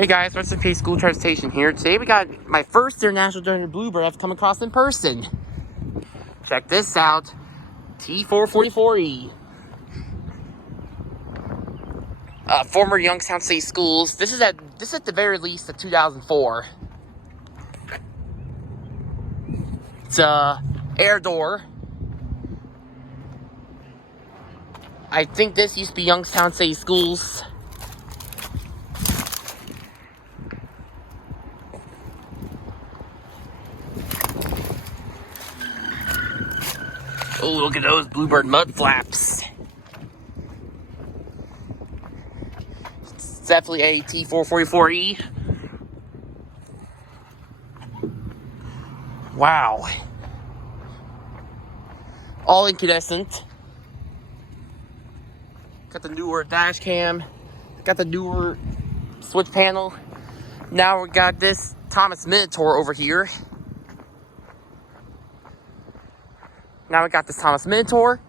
Hey guys, YMCA School Transportation here. Today we got my first International Journey Bluebird I've come across in person. Check this out. T444E. Former Youngstown City Schools. This is at the very least a 2004. It's a air door. I think this used to be Youngstown City Schools. Oh, look at those Bluebird mud flaps. It's definitely a T444E. Wow. All incandescent. Got the newer dash cam. Got the newer switch panel. Now we got this Thomas Minotaur over here. Now we got this Thomas Minotaur.